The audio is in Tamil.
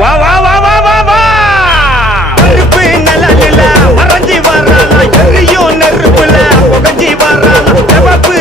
வா வா வா வா வா வா கருப்பு நிழலில மறைஞ்சி வரானா எரியும் நெருப்புல புகஞ்சி வரானா சிவப்பு